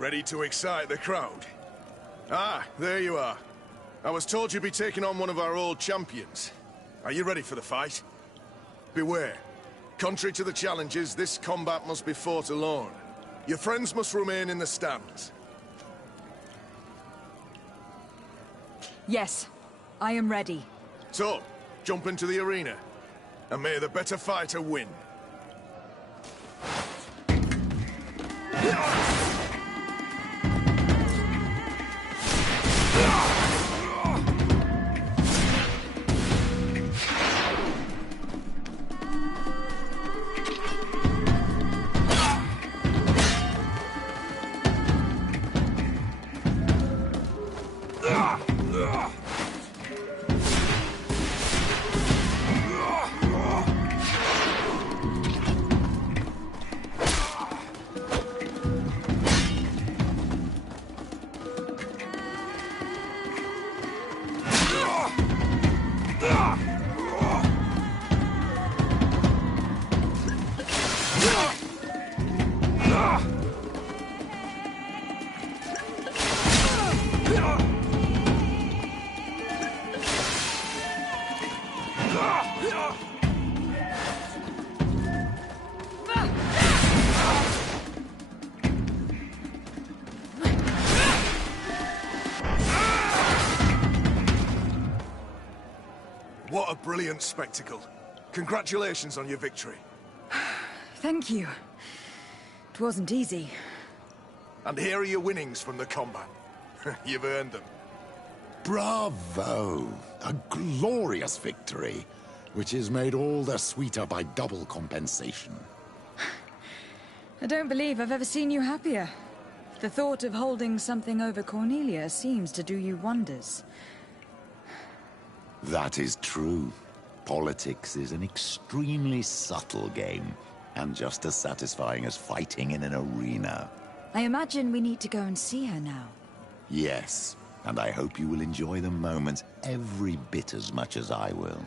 Ready to excite the crowd? Ah, there you are. I was told you'd be taking on one of our old champions. Are you ready for the fight? Beware. Contrary to the challenges, this combat must be fought alone. Your friends must remain in the stands. Yes, I am ready. So, jump into the arena, and may the better fighter win. What a brilliant spectacle. Congratulations on your victory. Thank you. It wasn't easy. And here are your winnings from the combat. You've earned them. Bravo! A glorious victory, which is made all the sweeter by double compensation. I don't believe I've ever seen you happier. The thought of holding something over Cornelia seems to do you wonders. That is true. Politics is an extremely subtle game, and just as satisfying as fighting in an arena. I imagine we need to go and see her now. Yes, and I hope you will enjoy the moment every bit as much as I will.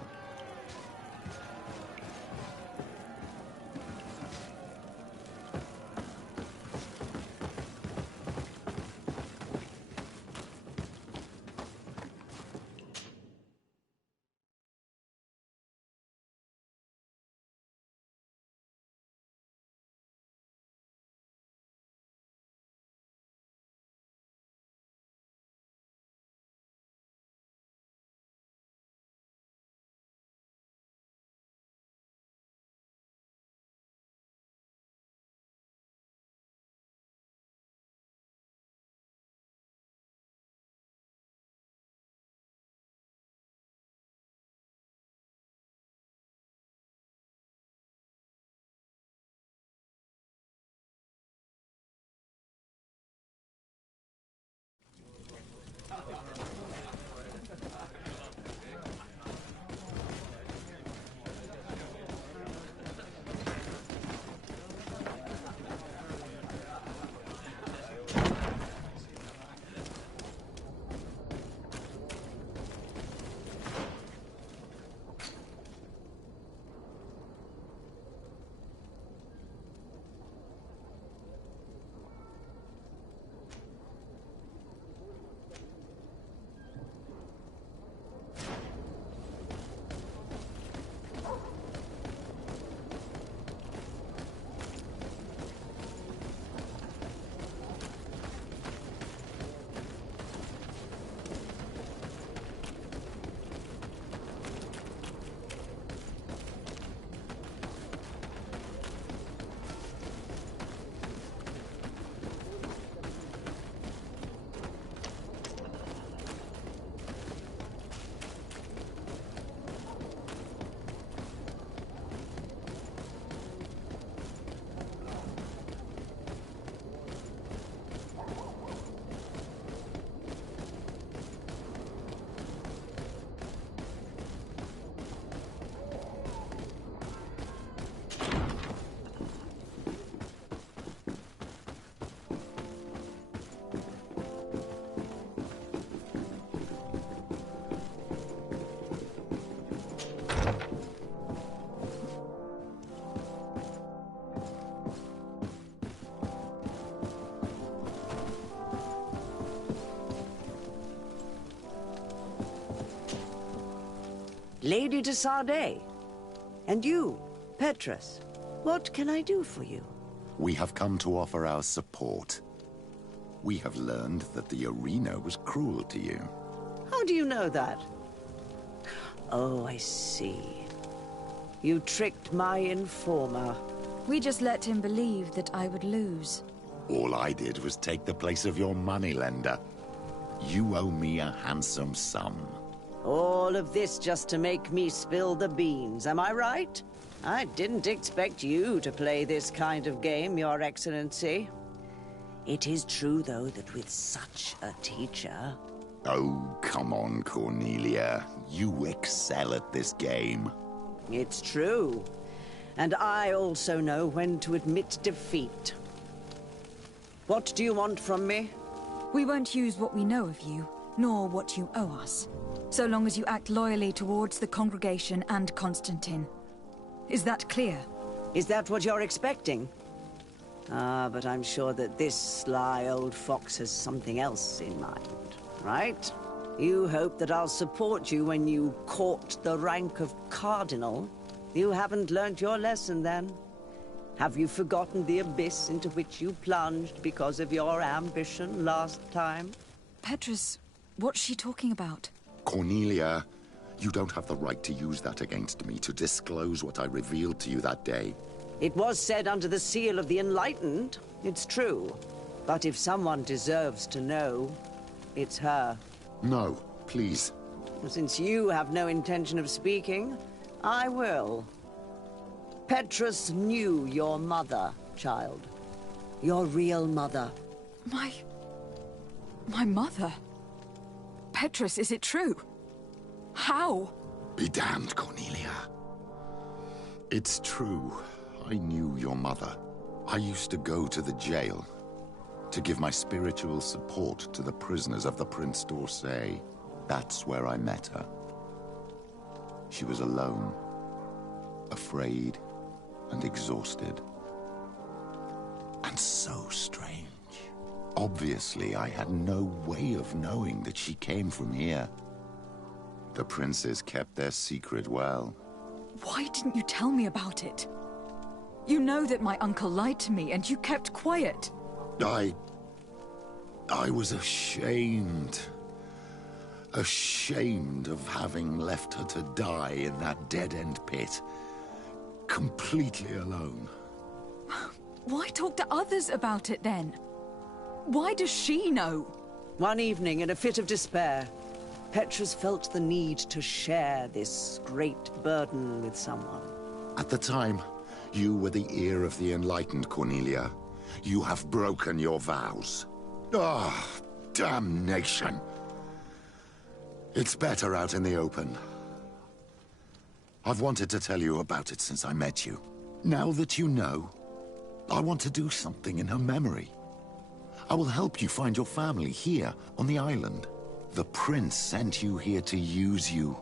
Lady de Sardet. And you, Petrus. What can I do for you? We have come to offer our support. We have learned that the arena was cruel to you. How do you know that? Oh, I see. You tricked my informer. We just let him believe that I would lose. All I did was take the place of your moneylender. You owe me a handsome sum. All of this just to make me spill the beans, am I right? I didn't expect you to play this kind of game, Your Excellency. It is true, though, that with such a teacher... Oh, come on, Cornelia. You excel at this game. It's true. And I also know when to admit defeat. What do you want from me? We won't use what we know of you, nor what you owe us, so long as you act loyally towards the congregation and Constantine. Is that clear? Is that what you're expecting? Ah, but I'm sure that this sly old fox has something else in mind, right? You hope that I'll support you when you court the rank of cardinal. You haven't learnt your lesson, then. Have you forgotten the abyss into which you plunged because of your ambition last time? Petrus, what's she talking about? Cornelia, you don't have the right to use that against me, to disclose what I revealed to you that day. It was said under the seal of the Enlightened. It's true. But if someone deserves to know, it's her. No, please. Since you have no intention of speaking, I will. Petrus knew your mother, child. Your real mother. My mother? Petrus, is it true? How? Be damned, Cornelia. It's true. I knew your mother. I used to go to the jail to give my spiritual support to the prisoners of the Prince d'Orsay. That's where I met her. She was alone, afraid, and exhausted. And so strange. Obviously, I had no way of knowing that she came from here. The princes kept their secret well. Why didn't you tell me about it? You know that my uncle lied to me, and you kept quiet. I was ashamed. Ashamed of having left her to die in that dead-end pit. Completely alone. Why talk to others about it, then? Why does she know? One evening, in a fit of despair, Petrus felt the need to share this great burden with someone. At the time, you were the ear of the enlightened, Cornelia. You have broken your vows. Ah, damnation. It's better out in the open. I've wanted to tell you about it since I met you. Now that you know, I want to do something in her memory. I will help you find your family here on the island. The prince sent you here to use you.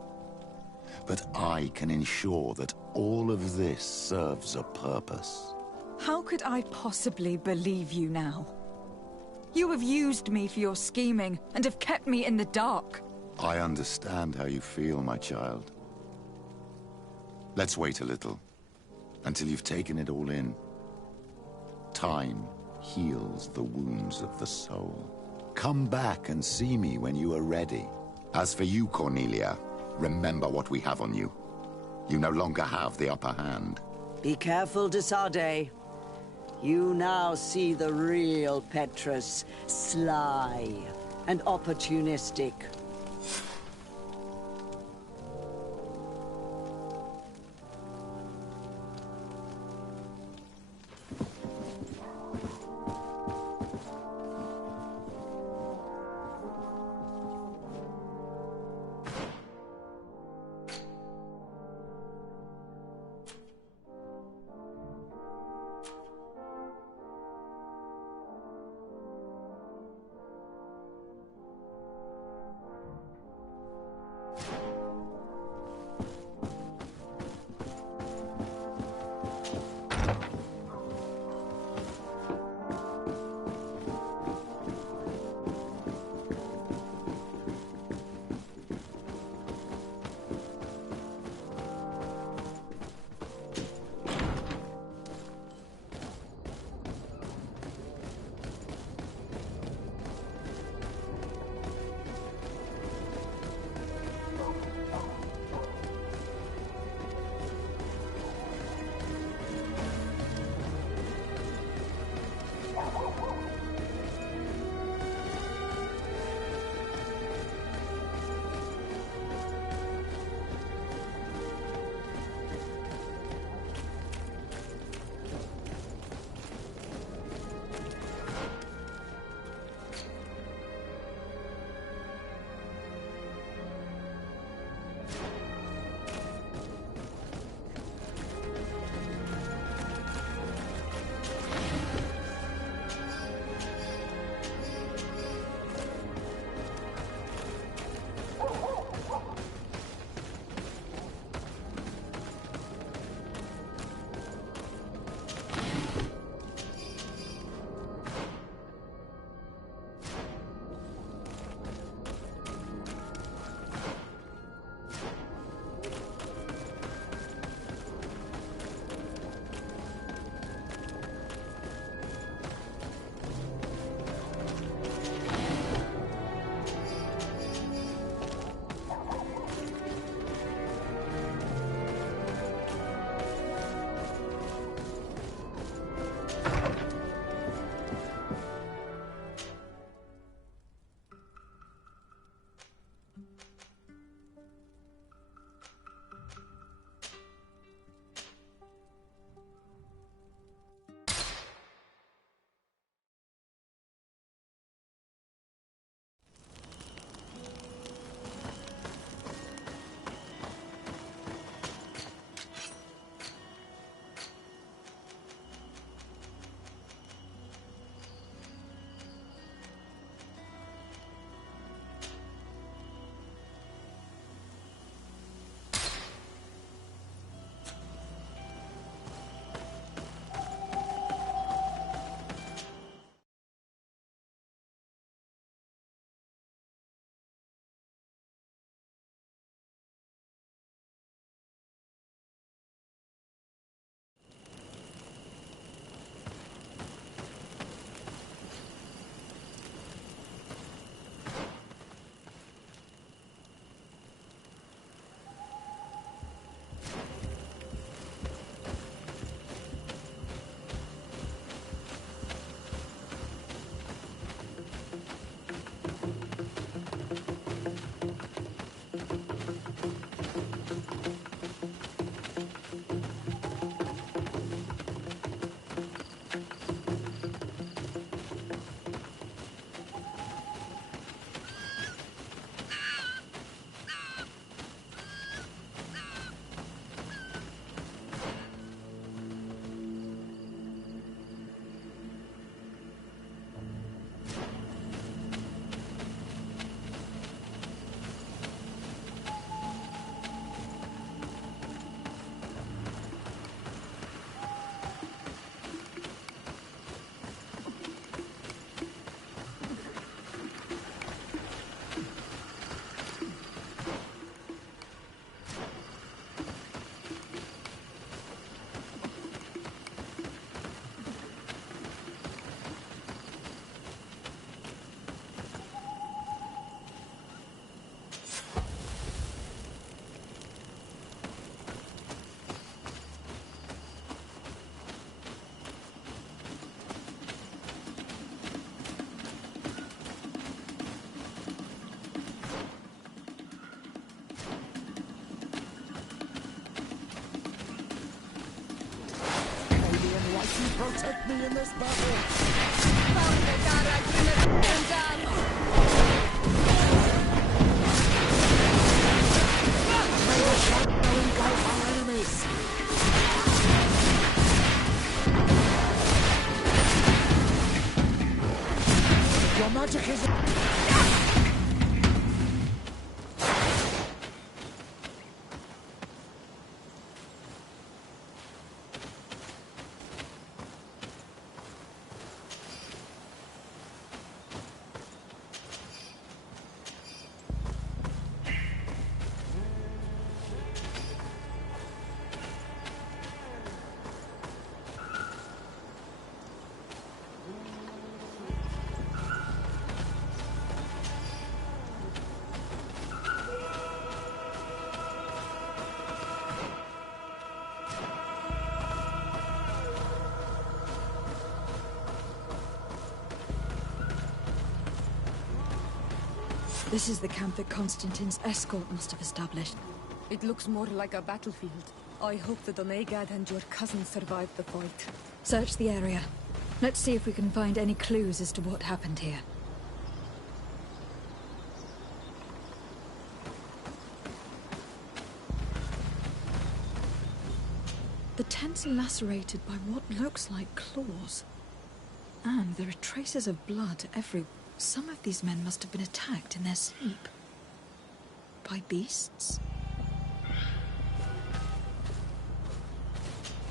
But I can ensure that all of this serves a purpose. How could I possibly believe you now? You have used me for your scheming, and have kept me in the dark. I understand how you feel, my child. Let's wait a little, until you've taken it all in. Time heals the wounds of the soul. Come back and see me when you are ready. As for you, Cornelia, remember what we have on you. You no longer have the upper hand. Be careful, de Sardet. You now see the real Petrus, sly and opportunistic. protect me in this battle! May the shadow engulf our enemies! Your magic is... This is the camp that Constantine's escort must have established. It looks more like a battlefield. I hope that Onegad and your cousin survived the fight. Search the area. Let's see if we can find any clues as to what happened here. The tents are lacerated by what looks like claws. And there are traces of blood everywhere. Some of these men must have been attacked in their sleep. By beasts?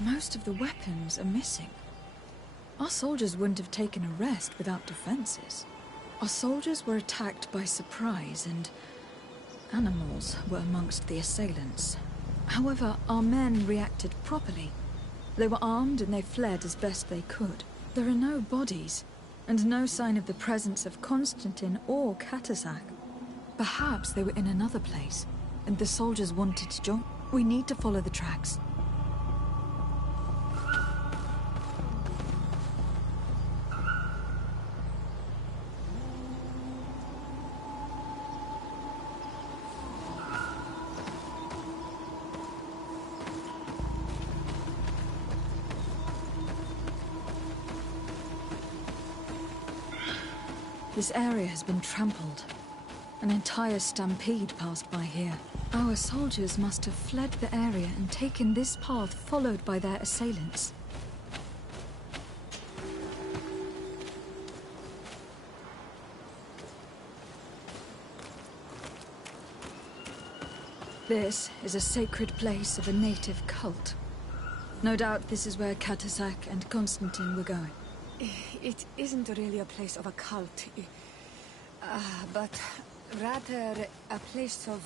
Most of the weapons are missing. Our soldiers wouldn't have taken a rest without defenses. Our soldiers were attacked by surprise, and animals were amongst the assailants. However, our men reacted properly. They were armed and they fled as best they could. There are no bodies, and no sign of the presence of Constantine or Katasak. Perhaps they were in another place, and the soldiers wanted to join. We need to follow the tracks. This area has been trampled. An entire stampede passed by here. Our soldiers must have fled the area and taken this path followed by their assailants. This is a sacred place of a native cult. No doubt this is where Katasak and Constantine were going. It isn't really a place of a cult, but rather a place of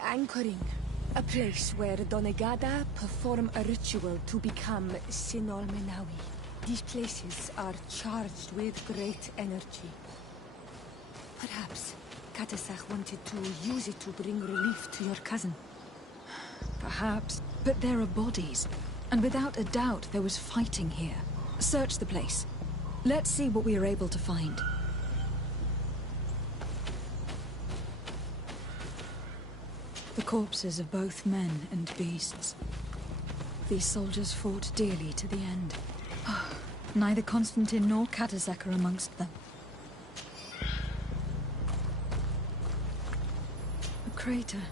anchoring. A place where Donegada perform a ritual to become Sinol Menawi. These places are charged with great energy. Perhaps Katasak wanted to use it to bring relief to your cousin. Perhaps, but there are bodies. And without a doubt, there was fighting here. Search the place. Let's see what we are able to find. The corpses of both men and beasts. These soldiers fought dearly to the end. Neither Constantine nor Katasak are amongst them. A crater,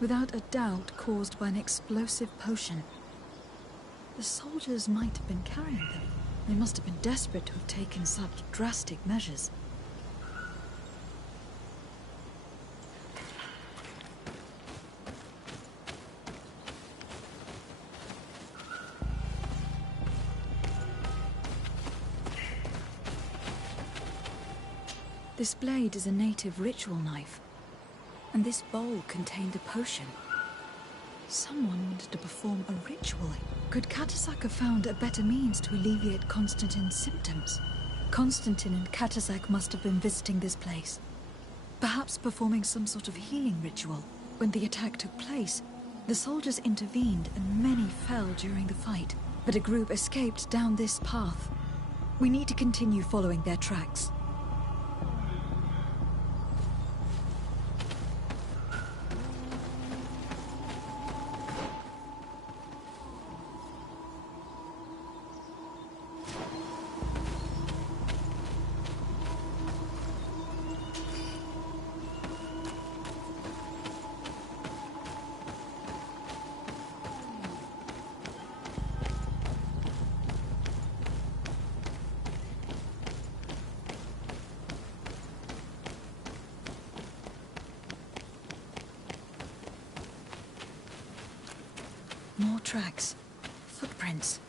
without a doubt caused by an explosive potion. The soldiers might have been carrying them. They must have been desperate to have taken such drastic measures. This blade is a native ritual knife, and this bowl contained a potion. Someone wanted to perform a ritual. Could Katasak have found a better means to alleviate Constantine's symptoms? Constantine and Katasak must have been visiting this place. Perhaps performing some sort of healing ritual. When the attack took place, the soldiers intervened and many fell during the fight. But a group escaped down this path. We need to continue following their tracks. tracks. Footprints.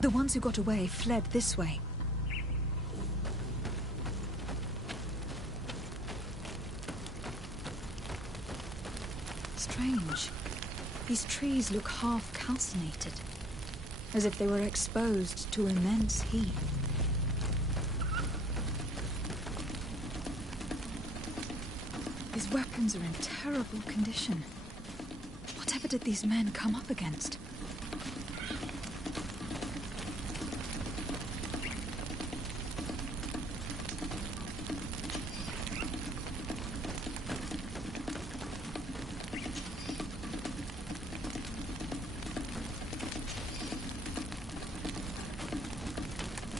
The ones who got away fled this way. Strange. These trees look half calcinated, as if they were exposed to immense heat. These weapons are in terrible condition. Whatever did these men come up against?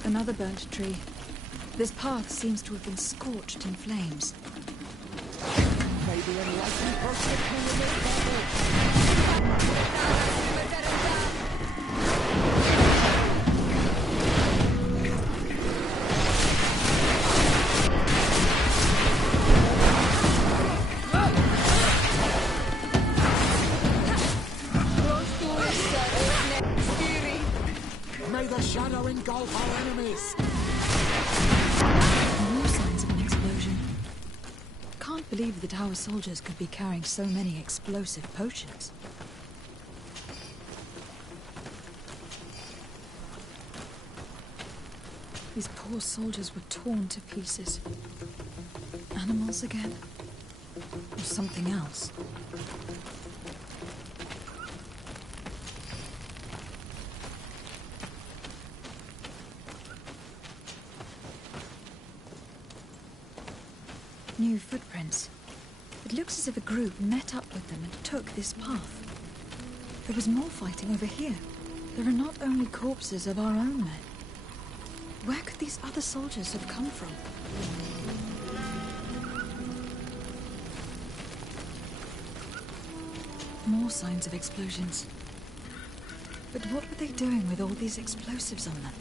Another burnt tree. This path seems to have been scorched in flames. Maybe enlightened person can remove that. May the shadow engulf our enemies. More signs of an explosion. Can't believe that our soldiers could be carrying so many explosive potions. These poor soldiers were torn to pieces. Animals again? Or something else? New footprints. It looks as if a group met up with them and took this path. There was more fighting over here. There are not only corpses of our own men. Where could these other soldiers have come from? More signs of explosions. But what were they doing with all these explosives on them?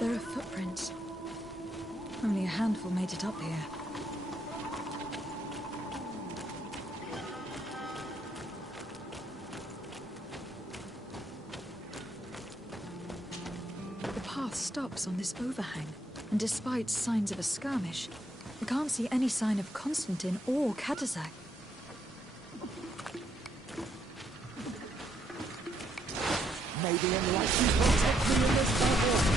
There are footprints. Only a handful made it up here. The path stops on this overhang, and despite signs of a skirmish, we can't see any sign of Constantine or Katazak. May the enlightened protect me in this battle.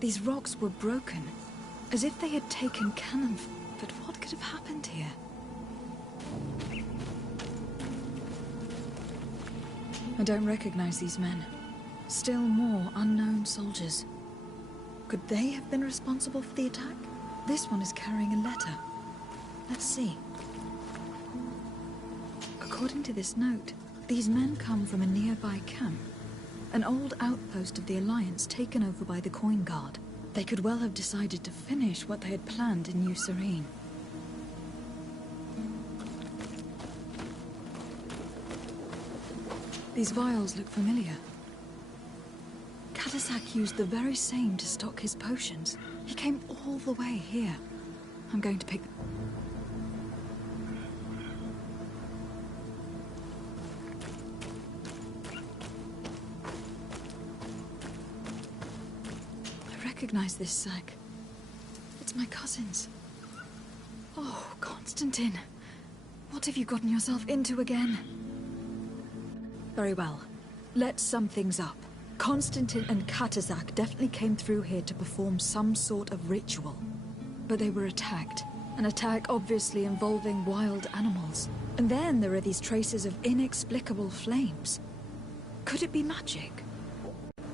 These rocks were broken, as if they had taken cannon. But what could have happened here? I don't recognize these men. Still more unknown soldiers. Could they have been responsible for the attack? This one is carrying a letter. Let's see. According to this note, these men come from a nearby camp. An old outpost of the Alliance taken over by the Coin Guard. They could well have decided to finish what they had planned in New Serene. These vials look familiar. Katasak used the very same to stock his potions. He came all the way here. I'm going to pick them. I recognize this sack. It's my cousin's. Oh, Constantine. What have you gotten yourself into again? Very well. Let's sum things up. Constantine and Katazak definitely came through here to perform some sort of ritual. But they were attacked. An attack obviously involving wild animals. And then there are these traces of inexplicable flames. Could it be magic?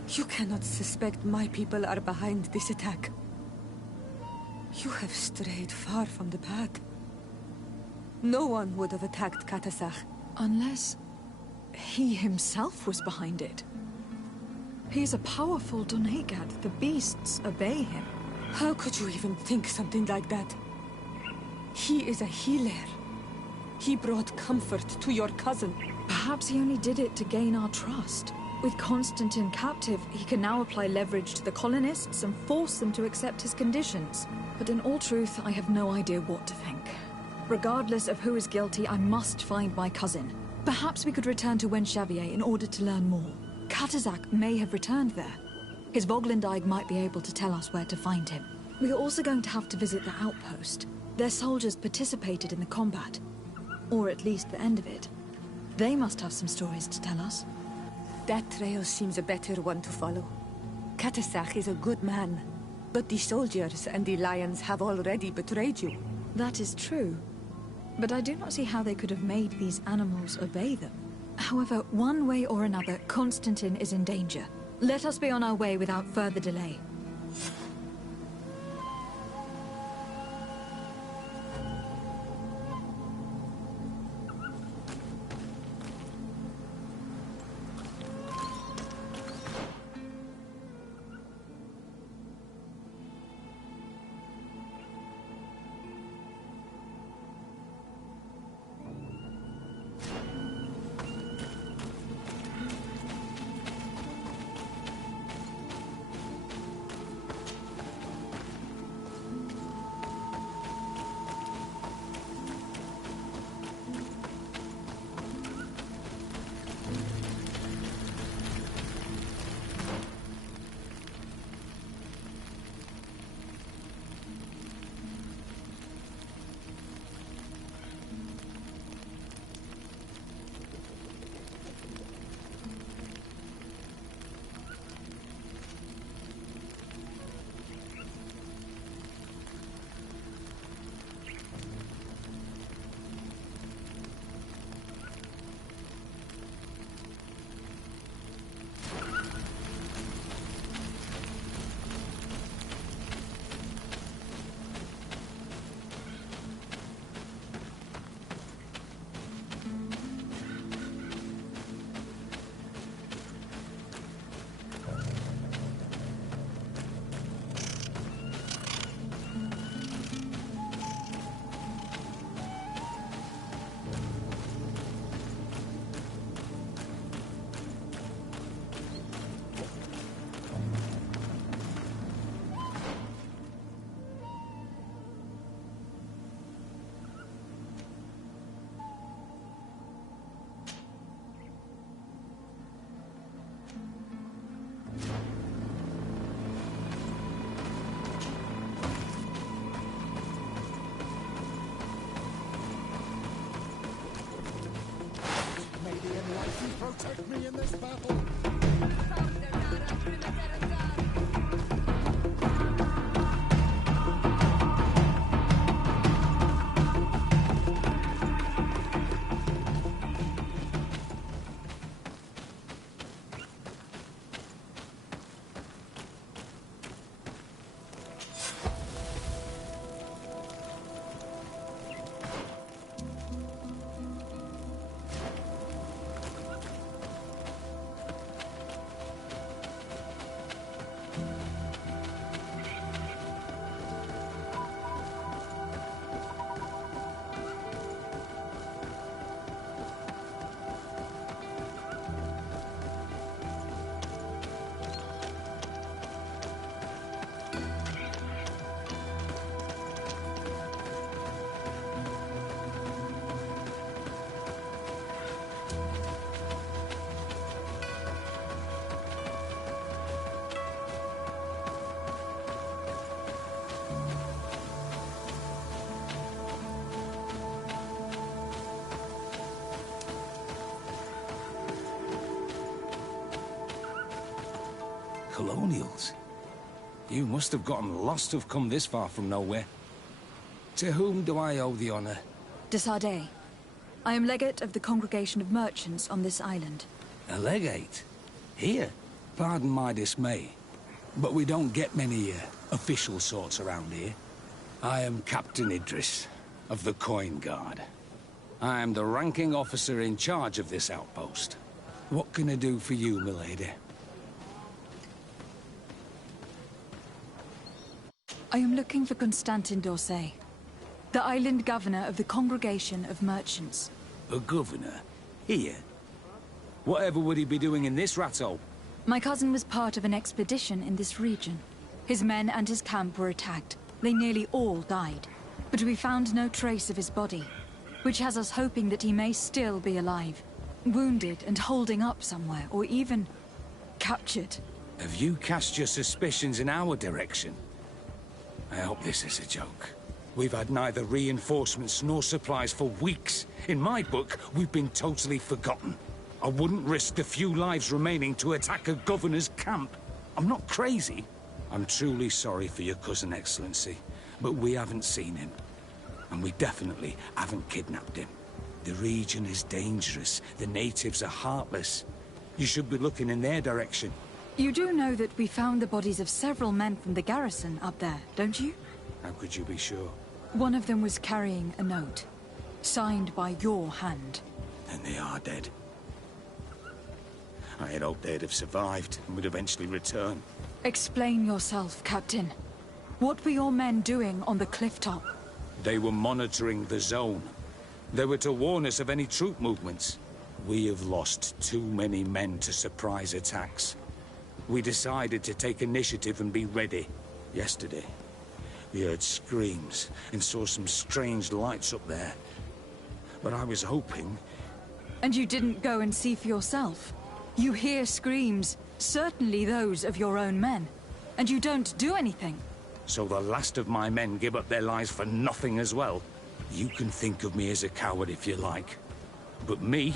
You cannot suspect my people are behind this attack. You have strayed far from the path. No one would have attacked Katasak. Unless he himself was behind it. He's a powerful Donegad. The beasts obey him. How could you even think something like that? He is a healer. He brought comfort to your cousin. Perhaps he only did it to gain our trust. With Constantine captive, he can now apply leverage to the colonists and force them to accept his conditions. But in all truth, I have no idea what to think. Regardless of who is guilty, I must find my cousin. Perhaps we could return to Wenxavier in order to learn more. Katazak may have returned there. His Voglindaig might be able to tell us where to find him. We are also going to have to visit the outpost. Their soldiers participated in the combat. Or at least the end of it. They must have some stories to tell us. That trail seems a better one to follow. Katasak is a good man, but the soldiers and the lions have already betrayed you. That is true. But I do not see how they could have made these animals obey them. However, one way or another, Constantine is in danger. Let us be on our way without further delay. Protect me in this battle! colonials. You must have gotten lost to have come this far from nowhere. To whom do I owe the honor? De Sardet. I am legate of the Congregation of Merchants on this island. A legate? Here? Pardon my dismay, but we don't get many official sorts around here. I am Captain Idris, of the Coin Guard. I am the ranking officer in charge of this outpost. What can I do for you, milady? I am looking for Constantin d'Orsay, the island governor of the Congregation of Merchants. A governor? Here? Whatever would he be doing in this rattle? My cousin was part of an expedition in this region. His men and his camp were attacked. They nearly all died. But we found no trace of his body, which has us hoping that he may still be alive, wounded and holding up somewhere, or even captured. Have you cast your suspicions in our direction? I hope this is a joke. We've had neither reinforcements nor supplies for weeks. In my book, we've been totally forgotten. I wouldn't risk the few lives remaining to attack a governor's camp. I'm not crazy. I'm truly sorry for your cousin, Excellency, but we haven't seen him. And we definitely haven't kidnapped him. The region is dangerous. The natives are heartless. You should be looking in their direction. You do know that we found the bodies of several men from the garrison up there, don't you? How could you be sure? One of them was carrying a note, signed by your hand. Then they are dead. I had hoped they'd have survived and would eventually return. Explain yourself, Captain. What were your men doing on the cliff top? They were monitoring the zone. They were to warn us of any troop movements. We have lost too many men to surprise attacks. We decided to take initiative and be ready. Yesterday, we heard screams and saw some strange lights up there. But I was hoping... And you didn't go and see for yourself? You hear screams, certainly those of your own men, and you don't do anything. So the last of my men give up their lives for nothing as well? You can think of me as a coward if you like. But me,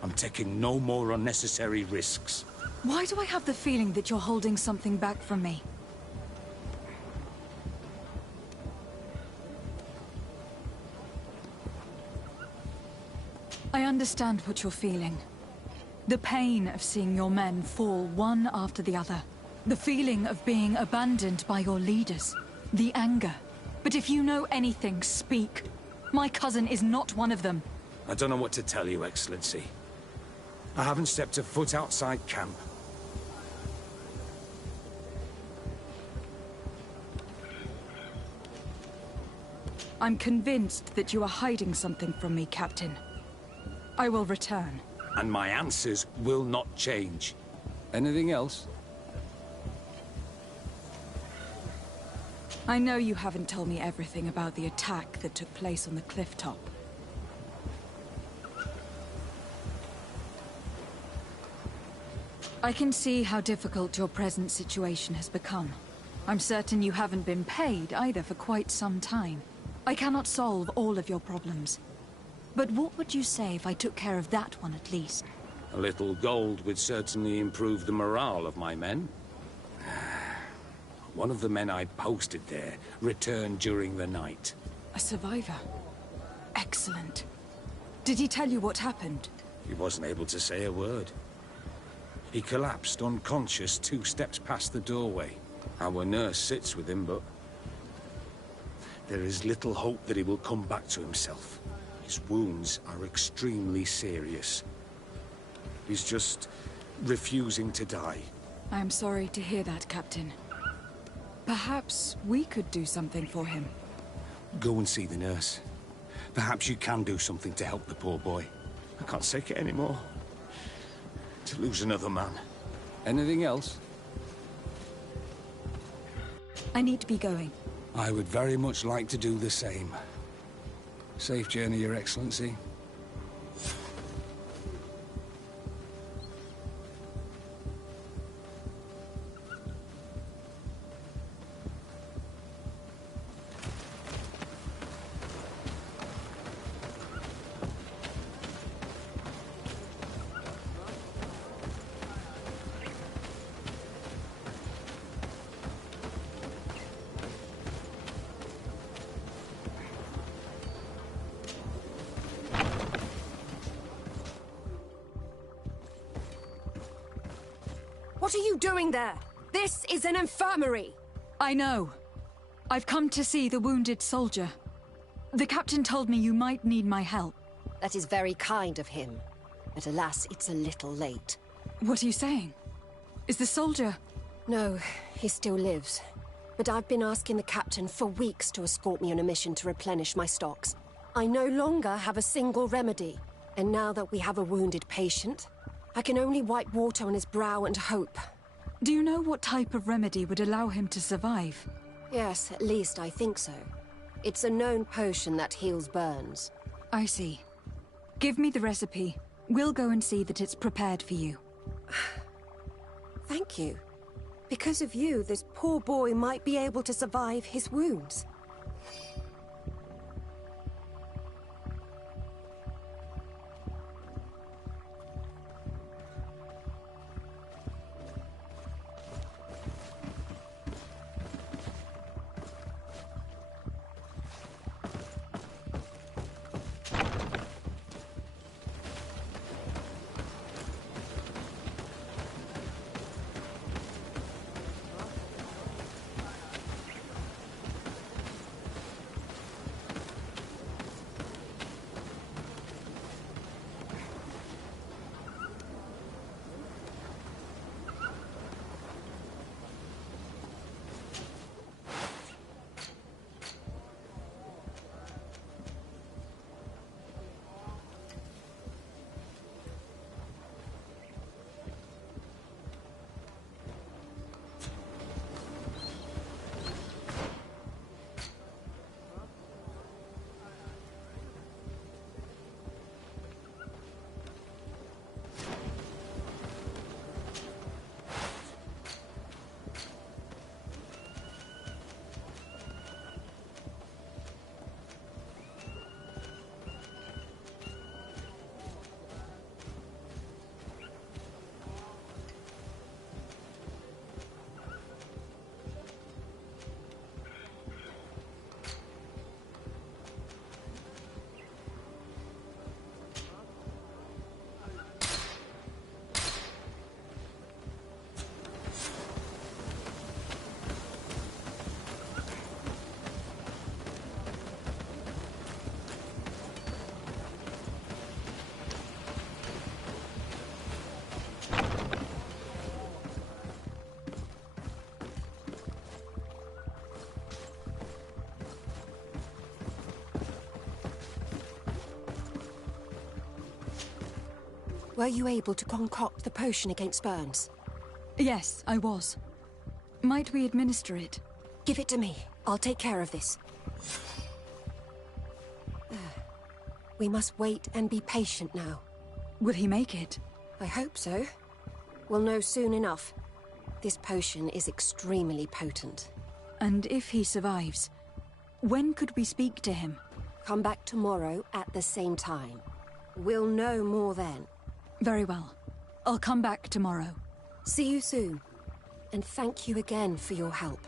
I'm taking no more unnecessary risks. Why do I have the feeling that you're holding something back from me? I understand what you're feeling. The pain of seeing your men fall one after the other. The feeling of being abandoned by your leaders. The anger. But if you know anything, speak. My cousin is not one of them. I don't know what to tell you, Excellency. I haven't stepped a foot outside camp. I'm convinced that you are hiding something from me, Captain. I will return. And my answers will not change. Anything else? I know you haven't told me everything about the attack that took place on the cliff top. I can see how difficult your present situation has become. I'm certain you haven't been paid either for quite some time. I cannot solve all of your problems. But what would you say if I took care of that one at least? A little gold would certainly improve the morale of my men. One of the men I posted there returned during the night. A survivor? Excellent. Did he tell you what happened? He wasn't able to say a word. He collapsed unconscious 2 steps past the doorway. Our nurse sits with him, but there is little hope that he will come back to himself. His wounds are extremely serious. He's just refusing to die. I am sorry to hear that, Captain. Perhaps we could do something for him. Go and see the nurse. Perhaps you can do something to help the poor boy. I can't take it anymore. To lose another man. Anything else? I need to be going. I would very much like to do the same. Safe journey, Your Excellency. What are you doing there? This is an infirmary! I know. I've come to see the wounded soldier. The captain told me you might need my help. That is very kind of him. But alas, it's a little late. What are you saying? Is the soldier... No, he still lives. But I've been asking the captain for weeks to escort me on a mission to replenish my stocks. I no longer have a single remedy. And now that we have a wounded patient, I can only wipe water on his brow and hope. Do you know what type of remedy would allow him to survive? Yes, at least I think so. It's a known potion that heals burns. I see. Give me the recipe. We'll go and see that it's prepared for you. Thank you. Because of you, this poor boy might be able to survive his wounds. Were you able to concoct the potion against burns? Yes, I was. Might we administer it? Give it to me. I'll take care of this. We must wait and be patient now. Will he make it? I hope so. We'll know soon enough. This potion is extremely potent. And if he survives, when could we speak to him? Come back tomorrow at the same time. We'll know more then. Very well. I'll come back tomorrow. See you soon. And thank you again for your help.